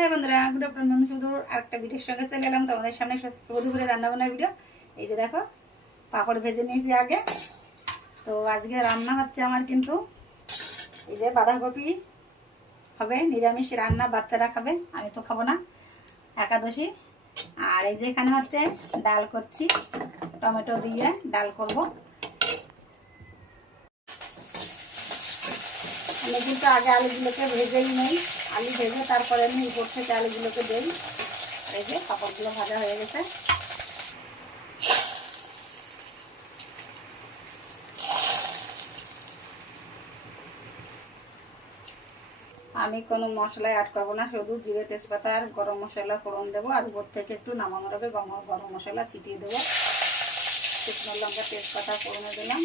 High বন্ধুরা, good afternoon. শুধু আরেকটা ভিডিওর সঙ্গে চলে এলাম তোমাদের সামনে। দুপুরে রান্নাবান্নার ভিডিও। এই যে দেখো, পাঁপড় ভেজে নিয়েছি আগে। তো আজকে রান্না হচ্ছে আমার, কিন্তু এই যে বাঁধাকপি হবে, নিরামিষ রান্না, বাচ্চারা খাবে, আমি তো খাবো না, একাদশী। আর এই যে এখানে হচ্ছে ডাল করছি, টমেটো দিয়ে ডাল করব। আমি কিন্তু আগে আলুগুলোকে ভেজেই নেই, আলু ভেজে তারপরে আমি উপর থেকে আলুগুলোকে দিই। এই যে পাঁপড়গুলো ভাজা হয়ে গেছে। আমি কোনো মশলা অ্যাড করবো না, শুধু জিরে তেজপাতা আর গরম মশলা ফোড়ন দেবো, আর উপর থেকে একটু নামানোর আগে গরম মশলা ছিটিয়ে দেবো। শুকনো লঙ্কা তেজপাতা ফোড়নে দিলাম।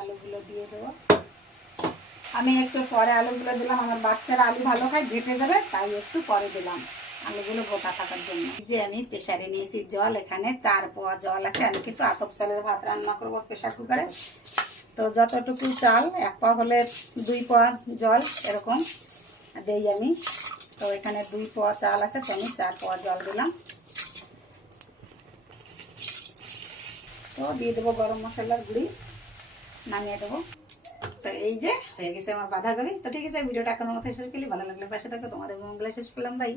আলুগুলো দিয়ে দেবো। আমি একটু পরে আলুগুলো দিলাম, আমার বাচ্চারা আলু ভালো খায়, ঘেটে দেবে, তাই একটু পরে দিলাম আলুগুলো গোটা থাকার জন্য। যে আমি প্রেসারে নিয়েছি জল, এখানে 4 পোয়া জল আছে। আমি কিন্তু আতপ চালের ভাত রান্না করবো প্রেসার কুকারে। তো যতটুকু চাল, 1 পোয়া হলে 2 পোয়া জল এরকম দেই আমি। তো এখানে 2 পোয়া চাল আছে, তো আমি 4 পোয়া জল দিলাম। তো দিয়ে দেবো গরম মশলার গুঁড়ি, নামিয়ে দেবো। তো এই যে হয়ে গেছে আমার বাঁধাকপি। তো ঠিক আছে, ভিডিওটা এখনো মতো শেষ করলি, ভালো লাগলে পাশে থাকো। তোমাদের মঙ্গলা শেষ করলাম, বাই।